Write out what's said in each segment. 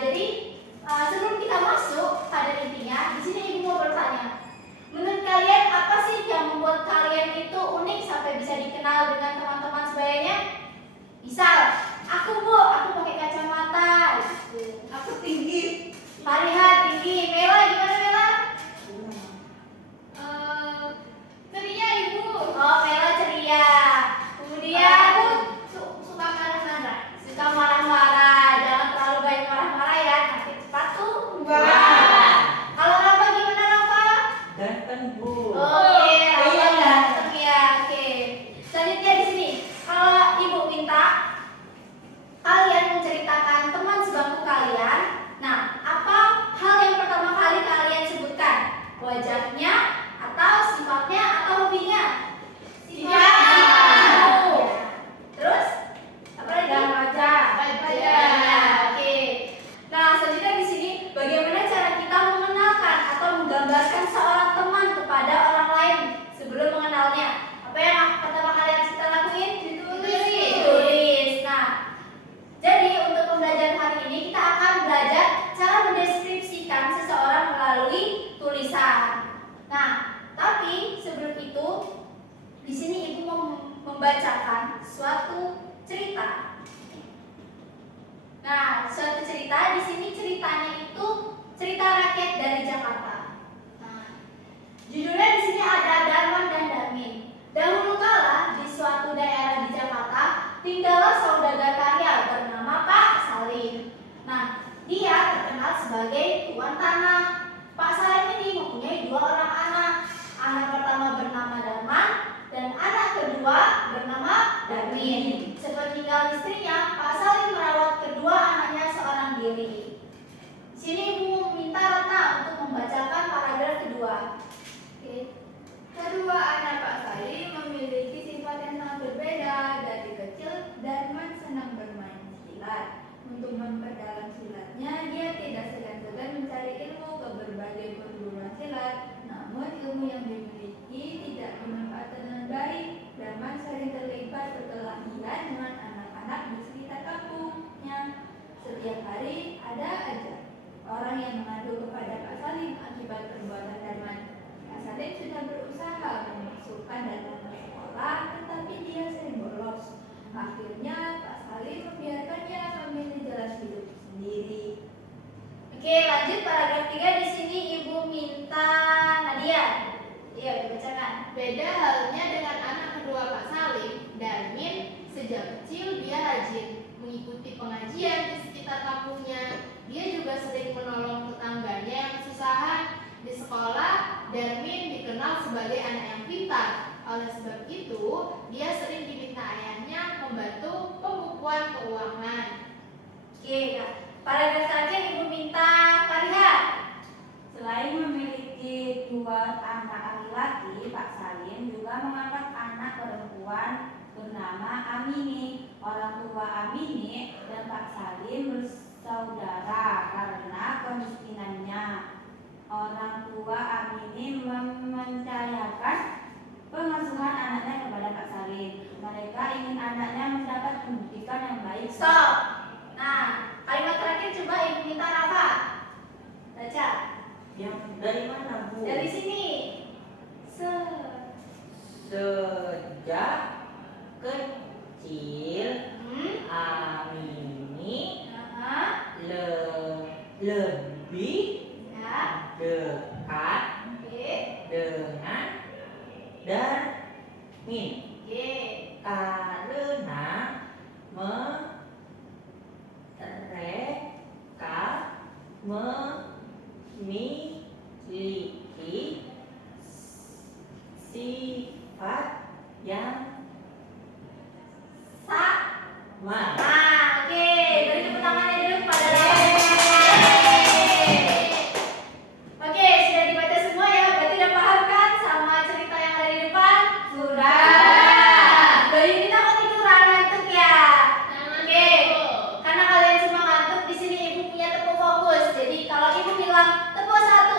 jadi sebelum kita masuk pada intinya, di sini ibu mau bertanya. Menurut kalian apa sih yang membuat kalian itu unik sampai bisa dikenal dengan teman-teman sebayanya? Misal, aku pakai kacamata, gitu. Aku tinggi. Fariha tinggi, Mela gimana Mela? Ceria ibu. Oh, Mela ceria. Kemudian aku suka marah-marah. Jangan terlalu banyak marah-marah ya, nanti sepatu. Wah. Kalau Rafa gimana Rafa? Ganteng Bu. Oke, Rafa iya. ganteng ya. Oke. Selanjutnya di sini, kalau ibu minta kalian menceritakan teman sebangku kalian. Nah, apa hal yang pertama kali kalian sebutkan? Wajahnya, atau sifatnya, atau hobinya? Sifatnya. Terus? Apa lagi? Dan wajah. Wajah. Oke. Nah, selanjutnya di sini bagaimana cara kita mengenalkan atau menggambarkan seorang teman kepada orang lain sebelum mengenalnya? Apa yang pertama kali harus kita lakuin? Ditulis. Nah, jadi untuk pembelajaran hari ini kita akan belajar cara mendeskripsikan seseorang melalui tulisan. Nah, tapi sebelum itu di sini ibu mau membacakan suatu cerita. Nah, suatu cerita di sini ceritanya itu cerita rakyat dari Jakarta. Nah, judulnya di sini ada Darman dan Darmin. Dahulu kala di suatu daerah di Jakarta tinggallah saudagar karya bernama Pak Salim. Nah, dia terkenal sebagai tuan tanah. Pak Salim ini mempunyai 2 orang anak. Anak pertama bernama Darman dan anak kedua bernama Darmin. Sepeninggal istrinya, Pak Salim merawat kedua anaknya seorang diri. Di sini ibu minta Ratna untuk membacakan paragraf kedua. Oke. Kedua anak Pak Salim memiliki sifat yang sangat berbeda. Dari kecil, Darman senang bermain silat. Untuk memperdalam silatnya, dia tidak segan-segan mencari ilmu ke berbagai perguruan silat. Namun ilmu yang dimiliki tidak dimanfaatkan dengan baik. Darman sering terlibat perkelahian dengan anak-anak di sekitar kampungnya. Setiap hari ada aja orang yang mengadu kepada Pak Salim akibat perbuatan Darman. Pak Salim sudah berusaha memasukkan Darman ke sekolah, tetapi dia sering bolos. Akhirnya Pak Salim membiarkannya memilih jalan hidup sendiri. Oke, lanjut paragraf 3 di sini ibu minta Nadia. Iya, dibacakan. Beda halnya dengan anak kedua Pak Salim, Darmin. Sejak kecil dia rajin mengikuti pengajian di sekitar kampungnya. Dia juga sering menolong tetangganya yang kesusahan. Di sekolah, Darmin dikenal sebagai anak yang pintar. Oleh sebab itu, dia sering diminta ayahnya membantu pembukuan keuangan. Oke, Kak. Paragraf selanjutnya ibu minta Fariha. Selain memiliki 2 anak laki-laki, Pak Salim juga mengangkat anak perempuan bernama Amini. Orang tua Amini dan Pak Salim bersaudara karena kemiskinannya. Orang tua Amini mempercayakan pengasuhan anaknya kepada Pak Salim. Mereka ingin anaknya mendapat pendidikan yang baik. Stop. Nah, kalimat terakhir coba ibu minta Rafa. Baca. Yang dari mana Bu? Dari sini. Sejak kecil Amini lebih Ya. dekat Oke. dengan Darmin Oke. karena mereka memiliki sifat yang sama. Nah, oke. Beri tepuk tangannya dulu kepada Rafa. Oke, sudah dibaca semua ya. Berarti udah paham kan sama cerita yang ada di depan? Sudah. Bayi kita kok tiduran ngantuk ya? Oke. Karena kalian semua ngantuk, di sini ibu punya tepuk fokus. Jadi kalau ibu bilang tepuk 1,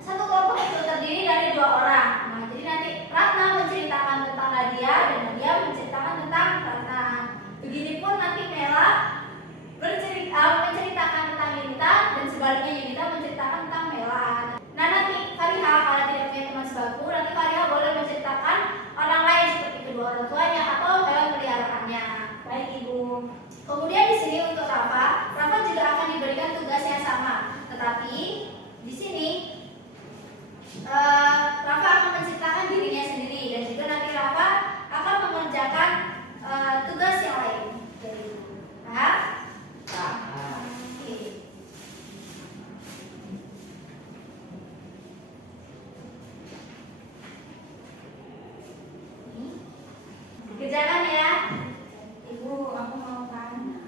satu kelompok itu terdiri dari 2 orang. Nah, jadi nanti Ratna menceritakan tentang Nadia dan Nadia menceritakan tentang Ratna. Begitupun nanti Mela menceritakan tentang Yunita dan sebaliknya Yunita menceritakan tentang Mela. Nah, nanti Fariha kalau tidak punya teman sebaku, nanti Fariha boleh menceritakan orang lain seperti kedua orang tuanya atau hewan peliharaannya. Baik Ibu. Kemudian di sini untuk Rafa juga akan diberikan tugas yang sama, tetapi di sini Rafa akan menceritakan dirinya sendiri dan juga nanti Rafa akan mengerjakan tugas yang lain. Paham? Paham. Oke. Dikerjakan ya. Ibu, aku mau tanya.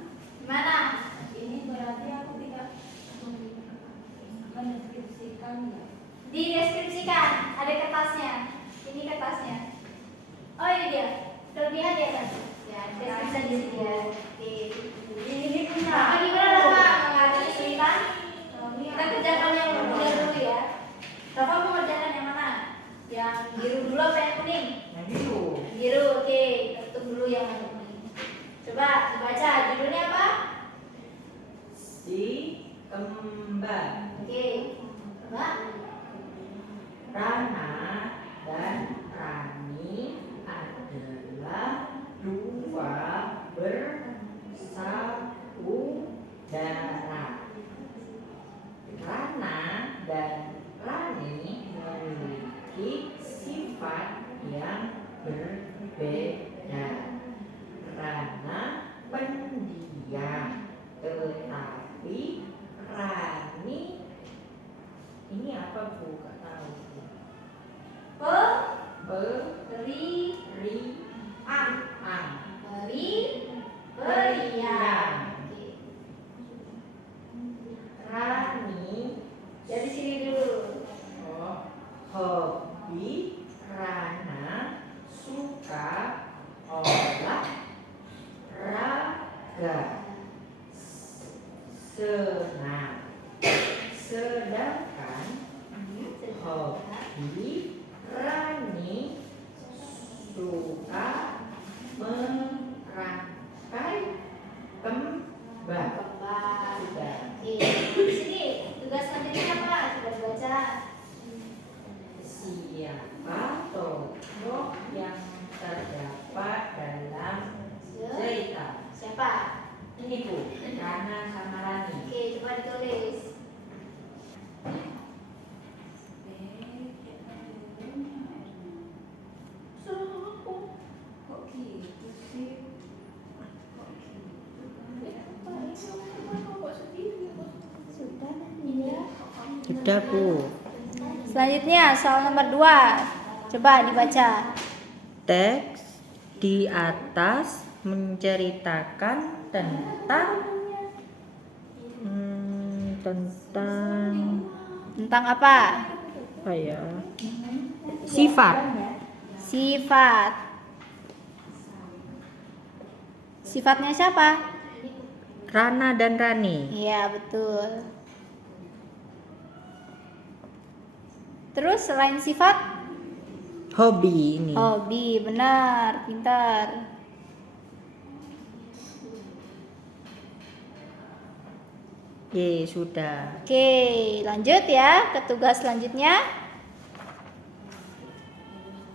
Gimana? Ini berarti aku tidak mendeskripsikan ya? Dideskripsikan, ada kertasnya. Ini kertasnya. Oh ini dia. Kelebihan dia kan? Ya, deskripsi di sini ya. Oke. Ini punya. Nah, gimana Rafa? Nggak ada kesulitan? Kita kerjakan yang mudah dulu ya. Rafa mau kerjakan yang mana? Yang biru dulu apa yang kuning? Yang biru. Biru, oke. Tutup dulu yang kuning. Coba dibaca judulnya apa? Si kembar. Oke. Coba. Rana dan Rani adalah 2 bersaudara. Rana dan Rani memiliki sifat yang berbeda. Rana pendiam, tetapi Rani ini apa Bu? Gak tahu. Berian. Oke. Rani Dari sini dulu. hobi Rana suka olahraga senang, sedangkan hobi Rani suka merangkai kembang. Kembar. Sudah. Oke. Di sini tugas selanjutnya apa? Sudah baca. Siapa tokoh yang terdapat dalam cerita? Siapa? Ini Bu, Rana sama Rani. Oke, coba ditulis. Kok gitu sih? Kok gitu? Sudah Bu. Selanjutnya soal nomor 2. Coba dibaca. Teks di atas menceritakan tentang Tentang apa? apa ya? Sifat. Sifat. Sifatnya siapa? Rana dan Rani. Iya, betul. Terus selain sifat, Hobi ini. hobi, benar, pintar. Ye, sudah. Oke, lanjut ya ke tugas selanjutnya.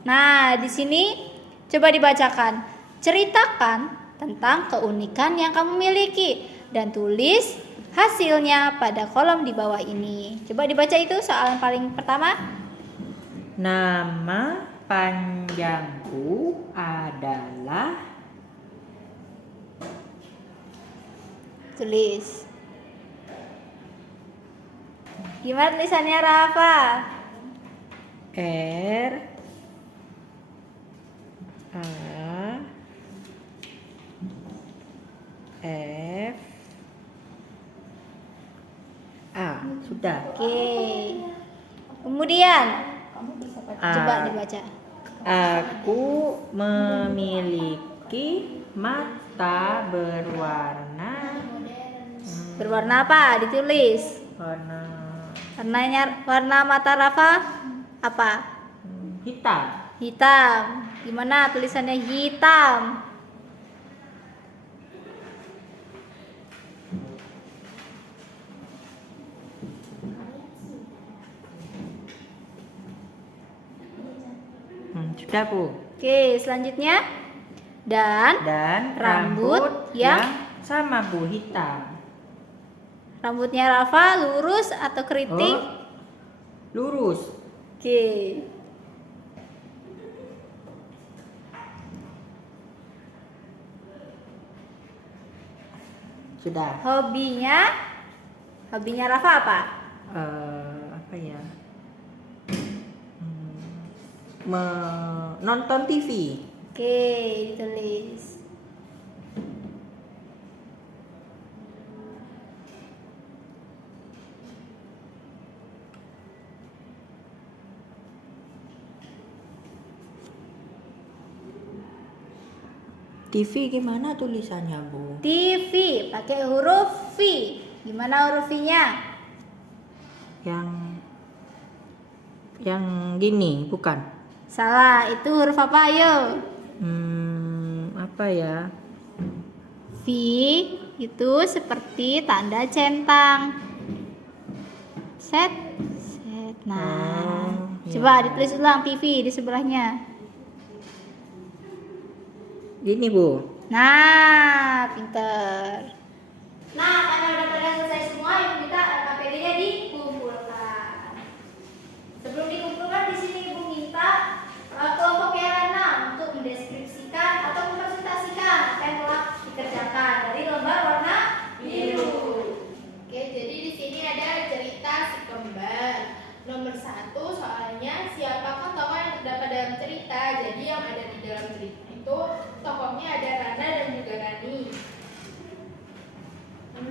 Nah, di sini coba dibacakan. Ceritakan tentang keunikan yang kamu miliki dan tulis hasilnya pada kolom di bawah ini. Coba dibaca itu soal yang paling pertama. Nama panjangku adalah Tulis. Gimana tulisannya Rafa? R A F A. Sudah. Oke. Kemudian A. coba dibaca. Aku memiliki mata berwarna Berwarna apa? Ditulis. Warna mata Rafa apa? Hitam. Hitam. Gimana tulisannya hitam? Sudah Bu. Oke, selanjutnya dan Rambut yang sama Bu, hitam. rambutnya Rafa lurus atau keriting? Oh, lurus. Oke. Sudah. Hobinya Rafa apa? Apa ya? Nonton TV. Oke, ditulis. TV gimana tulisannya Bu? TV pakai huruf V. Gimana huruf V-nya? Yang gini bukan? Salah, itu huruf apa ayo? Apa ya? V itu seperti tanda centang. Set. Nah, Oh, coba iya. ditulis ulang TV di sebelahnya. Gini Bu. Nah, pinter. Nah, karena udah pada selesai semua, ibu minta LKPD-nya dikumpulkan. Sebelum dikumpulkan, di sini ibu minta kelompok yang 6 untuk mendeskripsikan atau mempresentasikan apa yang telah dikerjakan dari lembar warna biru. Oke, jadi di sini ada cerita si kembar. Nomor 1 soalnya siapakah tokoh yang terdapat dalam cerita. Jadi yang ada di dalam cerita itu tokohnya ada Rana dan juga Rani.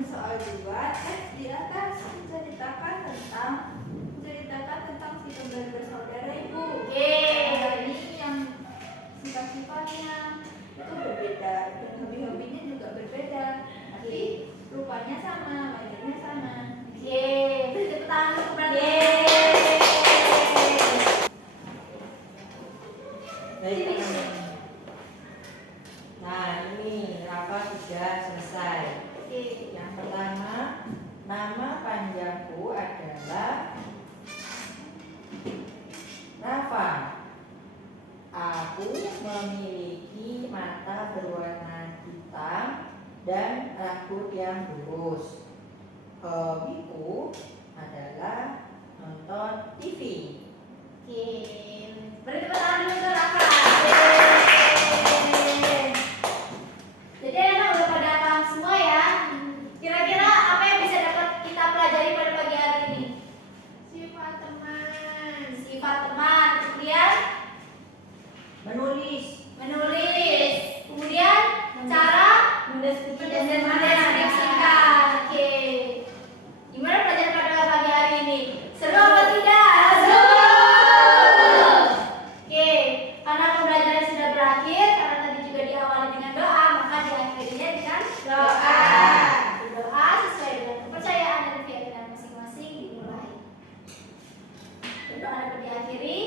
Soal 2, teks di atas menceritakan tentang si kembar bersaudara ibu. Oke. Nah, ini yang sifat-sifatnya itu berbeda dan hobi-hobinya juga berbeda. Tapi rupanya sama, lahirnya sama. Yeay, beri tepuk tangan untuk berarti. Nah, ini Rafa sudah selesai. Oke. Yang pertama, nama panjangku adalah Rafa. Aku memiliki mata berwarna hitam dan rambut yang lurus. Hobiku adalah nonton TV. Oke. Beri tepuk tangan dulu untuk Rafa. Jadi anak udah pada paham semua ya. Kira-kira apa yang bisa dapat kita pelajari pada pagi hari ini? Sifat teman. Sifat teman, kemudian Menulis. kemudian cara mendeskripsikan. Oke. Gimana pelajaran pada pagi hari ini? Seru apa tidak? Seru. Oke, karena pembelajaran sudah berakhir, karena tadi juga diawali dengan doa, maka diakhirinya dengan doa. Berdoa sesuai dengan kepercayaan dan keyakinan masing-masing dimulai. Doa dapat diakhiri.